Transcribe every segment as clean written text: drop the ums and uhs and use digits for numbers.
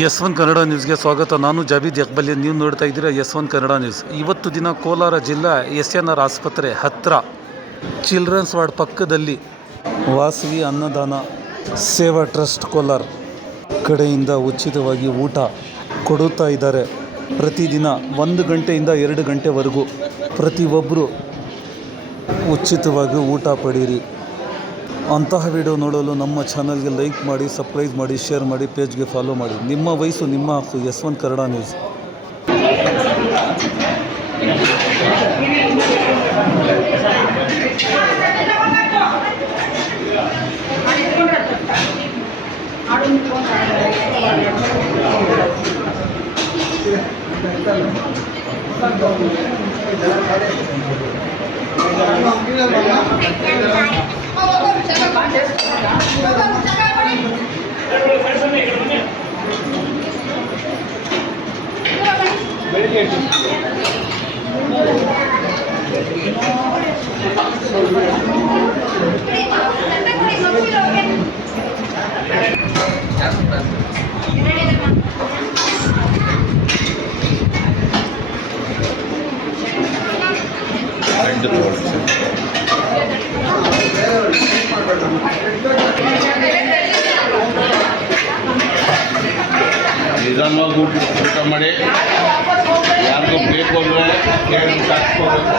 S1 Kannada ನ್ಯೂಸ್ಗೆ ಸ್ವಾಗತ. ನಾನು ಜಾಬೀದ್ ಇಕ್ಬಾಲ್. ನೀವು ನೋಡ್ತಾ ಇದ್ದೀರಾ S1 ಕನ್ನಡ ನ್ಯೂಸ್. ಇವತ್ತು ದಿನ ಕೋಲಾರ ಜಿಲ್ಲಾ SNR ಆಸ್ಪತ್ರೆ ಹತ್ತಿರ ಚಿಲ್ಡ್ರನ್ಸ್ ವಾರ್ಡ್ ಪಕ್ಕದಲ್ಲಿ ವಾಸವಿ ಅನ್ನದಾನ ಸೇವಾ ಟ್ರಸ್ಟ್ ಕೋಲಾರ ಕಡೆಯಿಂದ ಉಚಿತವಾಗಿ ಊಟ ಕೊಡುತ್ತಾ ಇದ್ದಾರೆ. ಪ್ರತಿದಿನ 1 ಗಂಟೆಯಿಂದ 2 ಗಂಟೆವರೆಗೂ ಪ್ರತಿಯೊಬ್ಬರು ಉಚಿತವಾಗಿ ಊಟ ಪಡೀರಿ. ಅಂತಹ ವಿಡಿಯೋ ನೋಡಲು ನಮ್ಮ ಚಾನಲ್ಗೆ ಲೈಕ್ ಮಾಡಿ, ಸಬ್ಸ್ಕ್ರೈಬ್ ಮಾಡಿ, ಶೇರ್ ಮಾಡಿ, ಪೇಜ್ಗೆ ಫಾಲೋ ಮಾಡಿ. ನಿಮ್ಮ ವಯಸ್ಸು ನಿಮ್ಮ ಹಕ್ಕು. S1 Kannada news. ನಿಧಾನವಾಗಿ ಊಟ ಮಾಡಿ, ಯಾರಿಗೂ ಬೇಕು ಅಂದರೆ ಹೇಳ್ಬಿಟ್ಟು ಹಾಕ್ಸ್ಕೋಬೇಕು,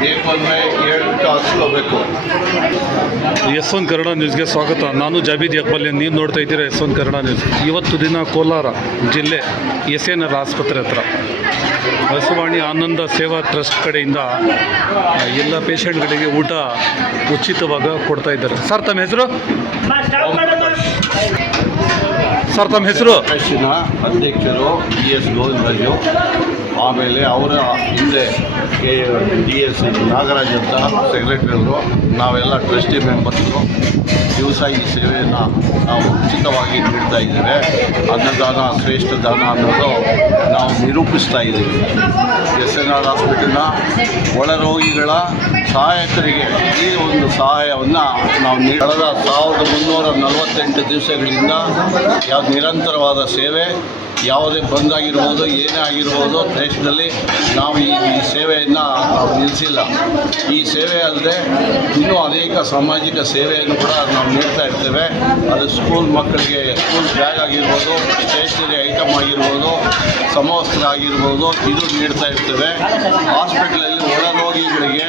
ಬೇಕು ಅಂದರೆ ಹೇಳ್ಬಿಟ್ಟು ಹಾಕ್ಸ್ಕೋಬೇಕು. S1 ಕನ್ನಡ ನ್ಯೂಸ್ಗೆ ಸ್ವಾಗತ. ನಾನು ಜಾಬೀದ್ ಇಕ್ಬಾಲ್. ನೀವು ನೋಡ್ತಾ ಇದ್ದೀರಾ S1 ಕನ್ನಡ ನ್ಯೂಸ್. ಇವತ್ತು ದಿನ ಕೋಲಾರ ಜಿಲ್ಲೆ SNR ಆಸ್ಪತ್ರೆ ಹತ್ರ ಬಸವಾಣಿ ಆನಂದ ಸೇವಾ ಟ್ರಸ್ಟ್ ಕಡೆಯಿಂದ ಎಲ್ಲ ಪೇಷಂಟ್ಗಳಿಗೆ ಊಟ ಉಚಿತವಾಗಿ ಕೊಡ್ತಾ ಇದ್ದಾರೆ. ಸರ್, ತಮ್ಮ ಹೆಸರು? ಸರ್, ತಮ್ಮ ಹೆಸರು? ಟ್ರಸ್ಟಿನ ಅಧ್ಯಕ್ಷರು DS ಗೋವಿಂದರಾಜು. ಆಮೇಲೆ ಅವರ ಹಿಂದೆ DS ನಾಗರಾಜ್ ಅಂತ ಸೆಕ್ರೆಟರಿಗಳು. ನಾವೆಲ್ಲ ಟ್ರಸ್ಟಿ ಮೆಂಬರ್ಸು. ದಿವಸ ಈ ಸೇವೆಯನ್ನು ನಾವು ಉಚಿತವಾಗಿ ನೀಡ್ತಾ ಇದ್ದೇವೆ. ಅನ್ನದಾನ ಶ್ರೇಷ್ಠ ದಾನ ಅನ್ನೋದು ನಾವು ನಿರೂಪಿಸ್ತಾ ಇದ್ದೀವಿ. SNR ಹಾಸ್ಪಿಟಲ್ನ ಒಳರೋಗಿಗಳ ಸಹಾಯಕರಿಗೆ ಈ ಒಂದು ಸಹಾಯವನ್ನು ನಾವು ಕಳೆದ 1348 ದಿವಸಗಳಿಂದ ನಿರಂತರವಾದ ಸೇವೆ. ಯಾವುದೇ ಬಂದಾಗಿರ್ಬೋದು, ಏನೇ ಆಗಿರ್ಬೋದು, ದೇಶದಲ್ಲಿ ನಾವು ಈ ಸೇವೆಯನ್ನು ನಾವು ನಿಲ್ಲಿಸಿಲ್ಲ. ಈ ಸೇವೆ ಅಲ್ಲದೆ ಇನ್ನೂ ಅನೇಕ ಸಾಮಾಜಿಕ ಸೇವೆಯನ್ನು ಕೂಡ ನಾವು ನೀಡ್ತಾ ಇರ್ತೇವೆ. ಅದು ಸ್ಕೂಲ್ ಮಕ್ಕಳಿಗೆ ಸ್ಕೂಲ್ ಬ್ಯಾಗ್ ಆಗಿರ್ಬೋದು, ಸ್ಟೇಷನರಿ ಐಟಮ್ ಆಗಿರ್ಬೋದು, ಸಮವಸ್ತ್ರ ಆಗಿರ್ಬೋದು, ಇದು ನೀಡ್ತಾ ಇರ್ತೇವೆ. ಹಾಸ್ಪಿಟ್ಲಲ್ಲಿ ಒಳರೋಗಿಗಳಿಗೆ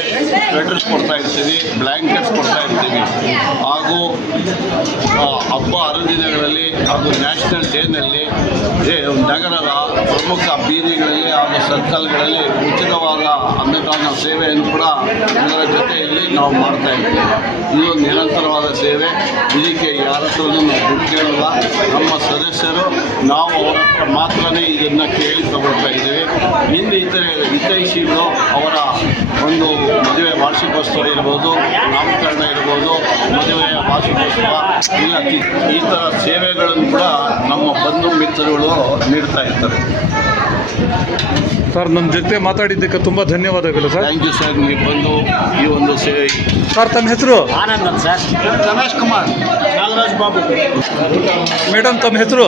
ಸ್ವೆಟರ್ಸ್ ಕೊಡ್ತಾ ಇರ್ತೀವಿ, ಬ್ಲ್ಯಾಂಕೆಟ್ಸ್ ಕೊಡ್ತಾ ಇರ್ತೀವಿ. ಹಾಗೂ ಹಬ್ಬ ಹರಿದಿನಗಳಲ್ಲಿ ಹಾಗೂ ನ್ಯಾಷನಲ್ ಡೇನಲ್ಲಿ ನಗರದ ಪ್ರಮುಖ ಬೀದಿಗಳಲ್ಲಿ ಹಾಗೂ ಸರ್ಕಲ್ಗಳಲ್ಲಿ ಉಚಿತವಾದ ಅನ್ನದಾನ ಸೇವೆಯನ್ನು ಕೂಡ ಇದರ ಜೊತೆಯಲ್ಲಿ ನಾವು ಮಾಡ್ತಾ ಇದ್ದೇವೆ. ಇದು ನಿರಂತರವಾದ ಸೇವೆ. ಇದಕ್ಕೆ ಯಾರ ಹತ್ರ ನಾವು ದುಡ್ಡು ಕೇಳಲ್ಲ. ನಮ್ಮ ಸದಸ್ಯರು ನಾವು ಅವರ ಹತ್ರ ಮಾತ್ರನೇ ಇದನ್ನು ಕೇಳಿ ತಗೊಳ್ತಾ ಇದ್ದೇವೆ. ಇನ್ನು ಇತರೆ ಹಿತೈಷಿಗಳು ಅವರ ಒಂದು ಮದುವೆ ವಾರ್ಷಿಕೋತ್ಸವ ಇರ್ಬೋದು, ನಾಮಕರಣ ಇರ್ಬೋದು, ಮದುವೆಯ ವಾರ್ಷಿಕೋತ್ಸವ ಇಲ್ಲ ಈ ಥರ ಸೇವೆಗಳನ್ನು ಕೂಡ ನಮ್ಮ ಬಂಧು ಮಿತ್ರಗಳು ನೀಡ್ತಾ ಇರ್ತಾರೆ. ಸರ್, ನಮ್ಮ ಜೊತೆ ಮಾತಾಡಿದ್ದಕ್ಕೆ ತುಂಬ ಧನ್ಯವಾದಗಳು ಸರ್. Thank you sir. ನೀವು ಬಂದು ಈ ಒಂದು ಸೇವೆ. ಸರ್, ತಮ್ಮ ಹೆಸರು? ಆನಂದ್ ಅಂತ ಸರ್. ರಮೇಶ್ ಕುಮಾರ್, ನಾಗರಾಜ್ ಬಾಬು. ಮೇಡಮ್, ತಮ್ಮ ಹೆಸರು?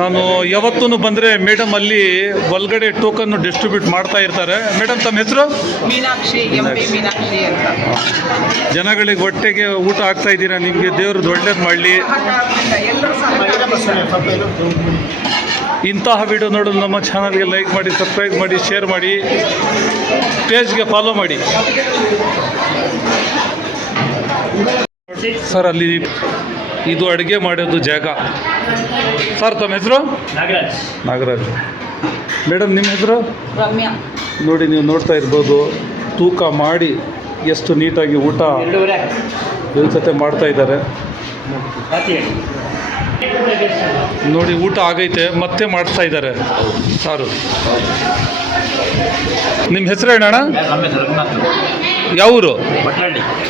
ನಾನು ಯಾವತ್ತೂ ಬಂದರೆ ಮೇಡಮ್ ಅಲ್ಲಿ ಒಳಗಡೆ ಟೋಕನ್ನು ಡಿಸ್ಟ್ರಿಬ್ಯೂಟ್ ಮಾಡ್ತಾ ಇರ್ತಾರೆ. ಮೇಡಮ್, ತಮ್ಮ ಹೆಸರು? ಮೀನಾಕ್ಷಿ, ಮೀನಾಕ್ಷಿ ಅಂತ. ಜನಗಳಿಗೆ ಹೊಟ್ಟೆಗೆ ಊಟ ಆಗ್ತಾ ಇದ್ದೀರಾ. ನಿಮಗೆ ದೇವ್ರದ್ದು ಒಳ್ಳೇದು ಮಾಡಲಿ. ಇಂತಹ ವಿಡಿಯೋ ನೋಡಲು ನಮ್ಮ ಚಾನಲ್ಗೆ ಲೈಕ್ ಮಾಡಿ, ಸಬ್ಸ್ಕ್ರೈಬ್ ಮಾಡಿ, ಶೇರ್ ಮಾಡಿ, ಪೇಜ್ಗೆ ಫಾಲೋ ಮಾಡಿ. ಸರ್, ಅಲ್ಲಿ ಇದು ಅಡುಗೆ ಮಾಡೋದು ಜಾಗ. ಸರ್, ತಮ್ಮ ಹೆಸರು? ನಾಗರಾಜ್. ಮೇಡಮ್, ನಿಮ್ಮ ಹೆಸರು? ರಮ್ಯಾ. ನೋಡಿ, ನೀವು ನೋಡ್ತಾ ಇರ್ಬೋದು, ತೂಕ ಮಾಡಿ ಎಷ್ಟು ನೀಟಾಗಿ ಊಟ ಜೊತೆ ಮಾಡ್ತಾ ಇದ್ದಾರೆ. ನೋಡಿ, ಊಟ ಆಗೈತೆ, ಮತ್ತೆ ಮಾಡಿಸ್ತಾ ಇದ್ದಾರೆ ಸಾರು. ನಿಮ್ಮ ಹೆಸರು ಏನಣ್ಣ? ಯಾವ ಊರು?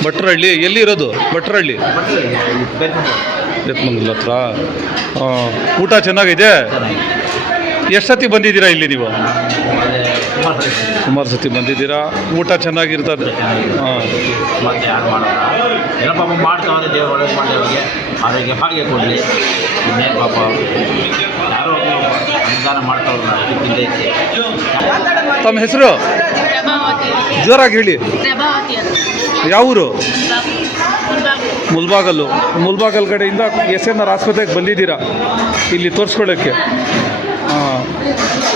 ಭಟ್ರಹಳ್ಳಿ. ಎಲ್ಲಿರೋದು ಭಟ್ರಹಳ್ಳಿ? ಎತ್ಮಂಗಲ ಹತ್ರ. ಊಟ ಚೆನ್ನಾಗೈತೆ. ಎಷ್ಟು ಸತಿ ಬಂದಿದ್ದೀರಾ ಇಲ್ಲಿ ನೀವು? ಸುಮಾರು ಸತಿ ಬಂದಿದ್ದೀರಾ. ಊಟ ಚೆನ್ನಾಗಿರ್ತದೆ. ಹಾಂ, ಮತ್ತೆ ಯಾರು ಮಾಡೋಲ್ಲ, ಏನೋ ಪಾಪ ಮಾಡ್ತಾವ್ರೆ, ದೇವ್ರು ಒಳ್ಳೇದು ಮಾಡಿ ಅವ್ರಿಗೆ ಆರೋಗ್ಯ ಭಾಗ್ಯ ಕೊಡಲಿ. ಇನ್ನೇನು ಪಾಪ ಯಾರೋ ಅನುದಾನ ಮಾಡ್ತಾವ್ರಲ್ಲ ಇದಕ್ಕಿಂತ ಹೆಚ್ಚು. ತಮ್ಮ ಹೆಸರು ಪ್ರಭಾವತಿ ಜೋರಾಗಿ ಹೇಳಿ. ಪ್ರಭಾವತಿ ಅಂತ ಯಾವ ಊರು? ಮುಲ್ಬಾಗಿಲು. ಮುಲ್ಬಾಗಲ್ ಕಡೆಯಿಂದ SNR ಆಸ್ಪತ್ರೆಗೆ ಬಂದಿದ್ದೀರಾ ಇಲ್ಲಿ ತೋರಿಸ್ಕೊಳ್ಳೋಕ್ಕೆ. ಹಾಂ,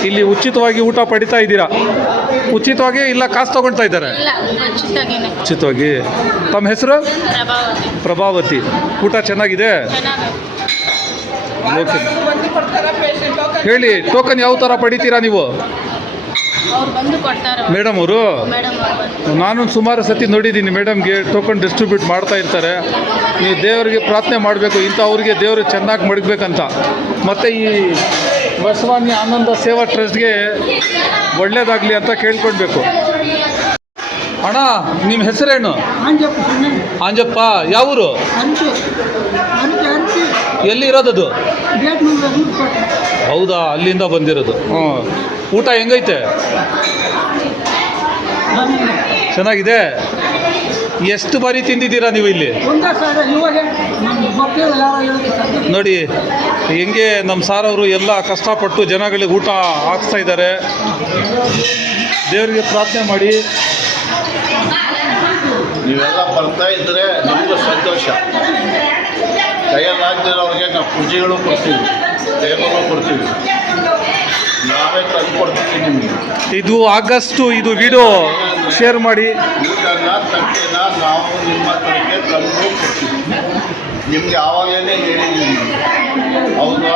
ಇಲ್ಲಿ ಉಚಿತವಾಗಿ ಊಟ ಪಡಿತಾ ಇದ್ದೀರಾ? ಉಚಿತವಾಗಿ ಇಲ್ಲ ಕಾಸು ತೊಗೊಳ್ತಾ ಇದ್ದಾರೆ? ಇಲ್ಲ ಉಚಿತಗೇನೆ. ಉಚಿತವಾಗಿ. ತಮ್ಮ ಹೆಸರು? ಪ್ರಭಾವತಿ. ಪ್ರಭಾವತಿ. ಊಟ ಚೆನ್ನಾಗಿದೆ? ಚೆನ್ನಾಗಿ ಓಕೆ. ಬಂದು ಕೊಡ್ತಾರ ಪೇಷಂಟ್ ಹೇಳಿ, ಟೋಕನ್ ಯಾವ ಥರ ಪಡಿತೀರಾ ನೀವು? ಅವ್ರು ಬಂದು ಕೊಡ್ತಾರೆ. ಮೇಡಮ್ ಅವರು? ಮೇಡಮ್ ಅವ್ರು ಬಂದು ನಾನು ಸುಮಾರು ಸತಿ ನೋಡಿದ್ದೀನಿ ಮೇಡಮ್ಗೆ ಟೋಕನ್ ಡಿಸ್ಟ್ರಿಬ್ಯೂಟ್ ಮಾಡ್ತಾ ಇರ್ತಾರೆ. ನೀವು ದೇವರಿಗೆ ಪ್ರಾರ್ಥನೆ ಮಾಡಬೇಕು, ಇಂಥವ್ರಿಗೆ ದೇವರು ಚೆನ್ನಾಗಿ ಮಡಗಬೇಕಂತ. ಮತ್ತು ಈ ಬಸವಾನಿ ಆನಂದ ಸೇವಾ ಟ್ರಸ್ಟ್ಗೆ ಒಳ್ಳೆಯದಾಗಲಿ ಅಂತ ಕೇಳ್ಕೊಳ್ಬೇಕು. ಅಣ್ಣ, ನಿಮ್ಮ ಹೆಸರೇನು? ಆಂಜಪ್ಪ. ಯಾವೂರು? ಎಲ್ಲಿರೋದದು? ಹೌದಾ, ಅಲ್ಲಿಂದ ಬಂದಿರೋದು. ಹ್ಞೂ. ಊಟ ಹೆಂಗೈತೆ? ಚೆನ್ನಾಗಿದೆ. ಎಷ್ಟು ಬಾರಿ ತಿಂದಿದ್ದೀರಾ ನೀವು ಇಲ್ಲಿ? ನೋಡಿ ಹೆಂಗೆ ನಮ್ಮ ಸಾರವರು ಎಲ್ಲ ಕಷ್ಟಪಟ್ಟು ಜನಗಳಿಗೆ ಊಟ ಹಾಕ್ಸ್ತಾ ಇದ್ದಾರೆ. ದೇವರಿಗೆ ಪ್ರಾರ್ಥನೆ ಮಾಡಿ. ನೀವೆಲ್ಲ ಬರ್ತಾ ಇದ್ದರೆ ನಮಗೂ ಸಂತೋಷ. ಕೈಯಲ್ಲಾಗ್ದಿರೋರಿಗೆ ನಾವು ಕುರ್ಚಿಗಳು ಕೊಡ್ತೀವಿ, ಟೇಬಲು ಕೊಡ್ತೀವಿ, ನಾವೇ ತಂದು ಕೊಡ್ತೀವಿ ನಿಮಗೆ. ಇದು ಆಗಸ್ಟು, ಇದು ವಿಡಿಯೋ ಶೇರ್ ಮಾಡಿ. ಊಟನ ತಟ್ಟೆನ ನಾವು ನಿಮ್ಮ ಹತ್ರಕ್ಕೆ ತಂದು ಕೊಡ್ತೀವಿ. ನಿಮಗೆ ಆವಾಗಲೇ ಹೇಳಿದ್ದೀನಿ, ಹೌದಾ?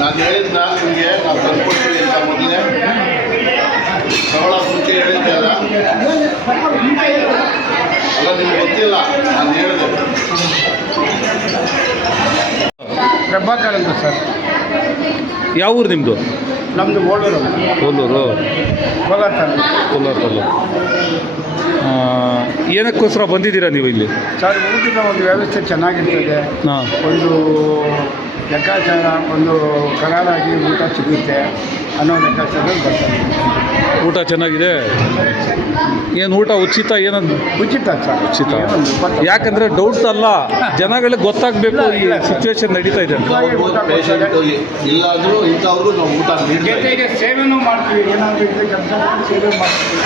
ನಾನು ಹೇಳಿದ್ನ ನಿಮಗೆ ನಾವು ತಂದು ಕೊಡ್ತೀವಿ ಅಂತ ಮೊದಲೇ ಸರಳ ಮುಂಚೆ ಹೇಳಿದ್ದೆ ಅಲ್ಲ? ಅಲ್ಲ, ನಿಮ್ಗೆ ಗೊತ್ತಿಲ್ಲ, ನಾನು ಹೇಳಿದೆ. ಪ್ರಭಾಕರ್ ಅಂತ ಸರ್. ಯಾವ ಊರು ನಿಮ್ಮದು? ನಮ್ಮದು ಓಡೂರು, ಕೋಲೂರು. ಕೋಲಾರ ತಾಲೂಕು. ಕೋಲಾರ ತಾಲೂಕು. ಏನಕ್ಕೋಸ್ಕರ ಬಂದಿದ್ದೀರಾ ನೀವು ಇಲ್ಲಿ? ಸರ್, ಊಟದ ಒಂದು ವ್ಯವಸ್ಥೆ ಚೆನ್ನಾಗಿರ್ತದೆ. ಹಾಂ. ಒಂದು ಲೆಕ್ಕಾಚಾರ, ಒಂದು ಕರಾರಾಗಿ ಊಟ ಸಿಗುತ್ತೆ ಅನ್ನೋ ಲೆಕ್ಕಾಚಾರದಲ್ಲಿ ಬರ್ತಾರೆ. ಊಟ ಚೆನ್ನಾಗಿದೆ. ಏನು ಊಟ ಉಚಿತ? ಏನಂದು ಉಚಿತ ಸರ್, ಉಚಿತ. ಏನೊಂದು ಇಪ್ಪತ್ತು ಯಾಕಂದರೆ ಡೌಟ್ಸ್ ಅಲ್ಲ, ಜನಗಳಿಗೆ ಗೊತ್ತಾಗಬೇಕು ಈ ಸಿಚುವೇಶನ್ ನಡೀತಾ ಇದೆ ಅಂತ. ಪೇಷಂಟು ಇಲ್ಲಾದರೂ ಇಂಥವ್ರಿಗೂ ನಾವು ಊಟ ನೀಡ್ತೀವಿ. ಜೊತೆಗೆ ಸೇವೆನೂ ಮಾಡ್ತೀವಿ. ಏನಾದರೂ ಇದ್ದರೆ ಕೆಲಸ ಸೇವೆ ಮಾಡ್ತೀವಿ.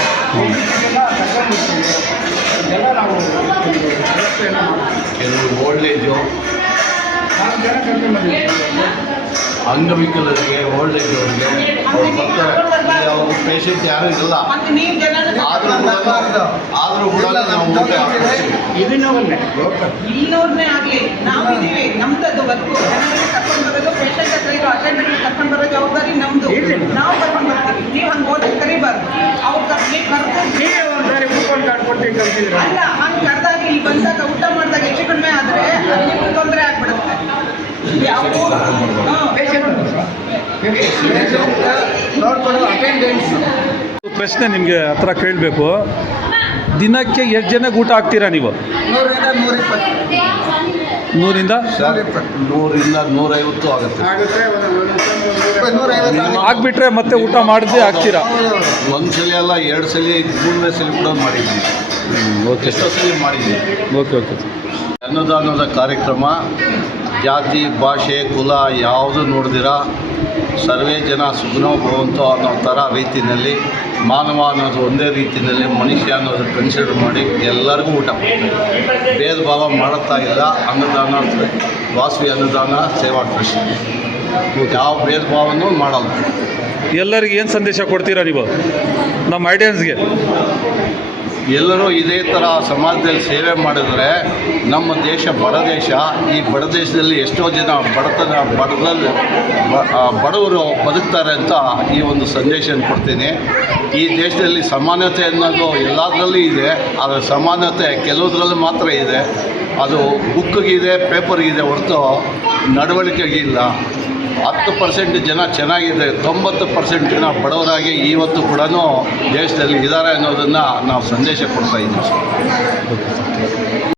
ಎಲ್ಲ ತಗೊಂಡ್ಬಿಡ್ತೀವಿ. ಎಲ್ಲ ನಾವು ವ್ಯವಸ್ಥೆಯನ್ನು ಮಾಡ್ತೀವಿ. ಕೆಲವರು ಓಲ್ಡ್ ಏಜು, 4 ಜನ ಕರ್ಕೊಂಡು ಬಂದಿದ್ದೀವಿ. ಅಂಗವಿಕಲರಿಗೆ, ಓಲ್ಡ್ ಏಜ್ ಅವರಿಗೆ ಅವ್ರು ಬರ್ತಾರೆ. ಇಲ್ಲಿ ಅವ್ರ ಪೇಷಂಟ್ ಯಾರೂ ಇರಲ್ಲ, ಮತ್ತೆ ನೀವು ಜನ ಆದರೂ ಕೂಡ ನಾವು ಊಟ ಹಾಕ್ತೀವಿ. ಇದನ್ನವನ್ನೇ ಇಲ್ಲೋರ್ನೇ ಆಗ್ಲಿ, ನಾವಿದೀವಿ, ನಮ್ದದು ವರ್ಕು. ಜನಗಳಿಗೆ ಕರ್ಕೊಂಡು ಬರೋದು, ಪೇಷಂಟ್ ಹತ್ರ ಇರೋ ಅಟೆಂಡೆಂಟ್ ಕರ್ಕೊಂಡು ಬರೋ ಜವಾಬ್ದಾರಿ ನಮ್ದು. ನಾವು ಕರ್ಕೊಂಡು ಬರ್ತೀವಿ. ನೀವು ಹಂಗೆ ಹೋದ್ರೆ ಕರಿಬಾರ್ದು. ಅವ್ರು ನೀವು ಕರ್ಕೊಂಡು ನೀವೇ ಒಂದ್ಸಾರಿ ಉಳ್ಕೊಂಡು ಕಾಡ್ಕೊಡ್ತೀವಿ ಕಲ್ತಿದ್ರೆ. ಅಲ್ಲ, ಹಂಗೆ ಕರೆದಾಗ ಇಲ್ಲಿ ಬಂದಾಗ ಊಟ ಮಾಡಿದಾಗ ಹೆಚ್ಚು ಕಡಿಮೆ ಆದರೆ ನಿಮ್ಗೆ ತೊಂದರೆ ಆಗ್ಬಿಡುತ್ತೆ. ಯಾವುದು ನೋಡ್ಕೊಂಡು ಅಟೆಂಡೆನ್ಸ್. ಪ್ರಶ್ನೆ ನಿಮಗೆ ಹತ್ರ ಕೇಳಬೇಕು. ದಿನಕ್ಕೆ ಎಷ್ಟು ಜನಕ್ಕೆ ಊಟ ಹಾಕ್ತೀರಾ ನೀವು? 100ರಿಂದ 100 ಆಗುತ್ತೆ. ಆಗುತ್ತೆ. ಹಾಕ್ಬಿಟ್ರೆ ಮತ್ತೆ ಊಟ ಮಾಡಿದ್ರೆ ಹಾಕ್ತೀರಾ? ಒಂದ್ಸಲಿ ಅಲ್ಲ, 2 ಸಲ, 3ನೇ ಸಲ ಕೂಡ ಮಾಡಿದ್ದೀವಿ. ಓಕೆ ಎಷ್ಟೋ ಸಲ ಮಾಡಿದ್ದೀವಿ. Okay okay. ಅನ್ನದಾನದ ಕಾರ್ಯಕ್ರಮ ಜಾತಿ, ಭಾಷೆ, ಕುಲ ಯಾವುದು ನೋಡಿದಿರ ಸರ್ವೇ ಜನ ಸುಖನೋ ಭವಂತು ಅನ್ನೋ ಥರ ರೀತಿಯಲ್ಲಿ, ಮಾನವ ಅನ್ನೋದು ಒಂದೇ ರೀತಿಯಲ್ಲಿ, ಮನುಷ್ಯ ಅನ್ನೋದು ಕನ್ಸಿಡರ್ ಮಾಡಿ ಎಲ್ಲರಿಗೂ ಊಟ ಕೊಡ್ತೀವಿ. ಭೇದ ಭಾವ ಮಾಡುತ್ತಾ ಇಲ್ಲ. ಅನ್ನದಾನ, ವಾಸವಿ ಅನ್ನದಾನ ಸೇವಾ ಟ್ರಸ್ಟ್ ಯಾವ ಭೇದ ಭಾವನೂ ಮಾಡಲ್ಲ. ಎಲ್ಲರಿಗೆ ಏನು ಸಂದೇಶ ಕೊಡ್ತೀರಾ ನೀವು ನಮ್ಮ ಆಡಿಯನ್ಸ್ಗೆ? ಎಲ್ಲರೂ ಇದೇ ಥರ ಸಮಾಜದಲ್ಲಿ ಸೇವೆ ಮಾಡಿದರೆ ನಮ್ಮ ದೇಶ ಬಡ ದೇಶ. ಈ ಬಡ ದೇಶದಲ್ಲಿ ಎಷ್ಟೋ ಜನ ಬಡವರು ಬದುಕ್ತಾರೆ ಅಂತ ಈ ಒಂದು ಸಂದೇಶ ಕೊಡ್ತೀನಿ. ಈ ದೇಶದಲ್ಲಿ ಸಮಾನತೆ ಅನ್ನೋದು ಎಲ್ಲದರಲ್ಲೂ ಇದೆ, ಆದರೆ ಸಮಾನತೆ ಕೆಲವುದ್ರಲ್ಲಿ ಮಾತ್ರ ಇದೆ. ಅದು ಬುಕ್ಕಿಗಿದೆ, ಪೇಪರ್ಗಿದೆ, ಹೊರತು ನಡವಳಿಕೆಗಿಲ್ಲ. 10% ಜನ ಚೆನ್ನಾಗಿದೆ, 90% ಜನ ಬಡವರಾಗಿ ಇವತ್ತು ಕೂಡ ದೇಶದಲ್ಲಿ ಇದ್ದಾರೆ ಅನ್ನೋದನ್ನು ನಾವು ಸಂದೇಶ ಕೊಡ್ತಾ ಇದ್ದೀವಿ.